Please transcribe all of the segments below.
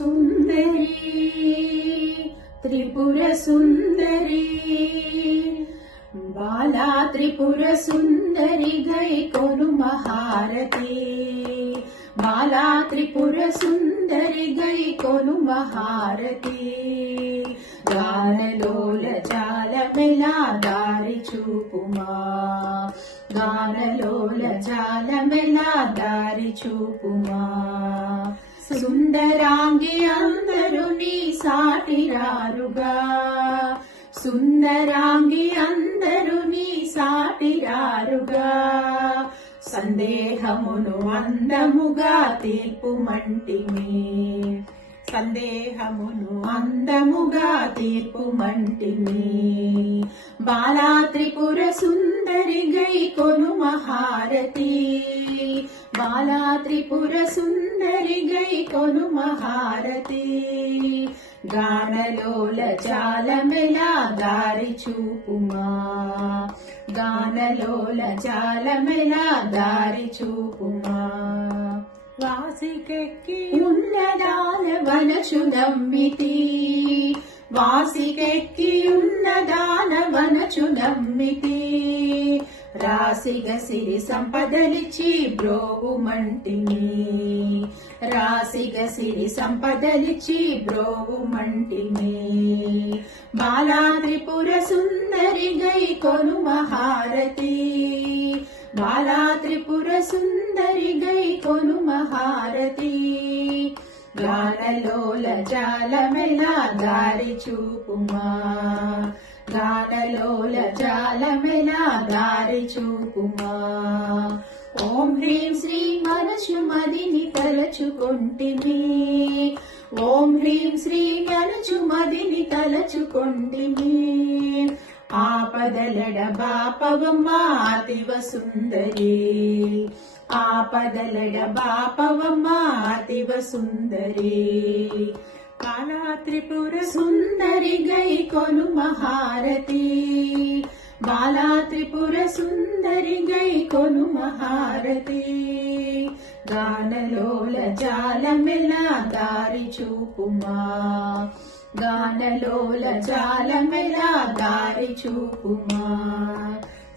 సుందరి త్రిపుర సుందరి బాలా త్రిపుర సుందరి గై కొను మహారతి బాలా త్రిపుర సుందరి గై కొను మహారతి గానలోల జాలమెలా దారి చూపుమా గానలోల జాలమెలా దారి చూపుమా సుందరాంగి అందరూ నీ సాటిరారుగా సుందరాంగి అందరూ నీ సాటిరారుగా సందేహమును అందముగా తీర్పుమంటిమి సందేహమును అందముగా తీర్పుమంటిమి బాలా త్రిపుర సుందరి గై కొను మహారతి బాలా త్రిపుర సుందరి గై కొను మహారతి గానలోల జాలమెలా దారి చూపుమా గానలోల జాలమెలా దారి చూపుమా వాసికెక్కి ఉన్నదాన వనచు నమ్మితి వాసికెక్కి ఉన్నదాన వనచు నమ్మితి రాసిగ సిరి సంపదలిచ్చి బ్రోవుమంటిని రాసిగ సిరి సంపదలిచ్చి బ్రోవుమంటిని బాలా త్రిపుర సుందరి గై కొను మహారతి బాలా త్రిపుర సుందరి గై కొను మహారతి గానలోల జాలమెలా దారి చూపుమా గానలోల జాలమెలా దారి చూపుమా ఓం హ్రీం శ్రీ మనసు మదిని తలచుకొంటిమి ఓం హ్రీం శ్రీ మనసు మదిని తలచుకొంటిమి ఆపదలడ బాపవమ్మ అతివ సుందరి ఆపదలడ బాపవమ్మ అతివ సుందరి బాలా త్రిపుర సుందరి గై కొను మహారతి బాలా త్రిపుర సుందరి గై కొను మహారతి గానలోల జాలమెలా దారి చూపుమా గానలోల జాలమెలా దారి చూపుమా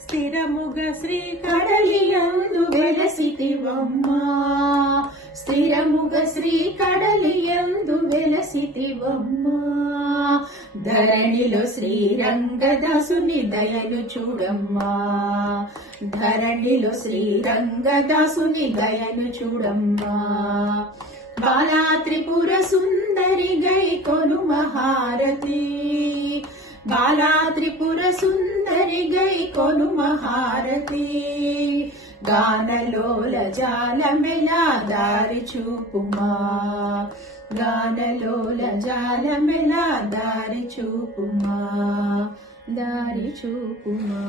స్థిరముగ శ్రీ కడలియందు వెలసితివమ్మా స్థిరముగ శ్రీ కడలియందు వెలసితివమ్మా ధరణిలో శ్రీరంగదాసుని దయలు చూడమ్మా ధరణిలో శ్రీరంగదాసుని దయలు చూడమ్మా బాలా త్రిపుర సుందరి గై కొను మహారతి బాలా త్రిపుర సుందరి గై కొను మహారతి గానలోల జాలమెలా దారి చూపుమా గానలోల జాలమెలా దారి చూపుమా దారి చూపుమా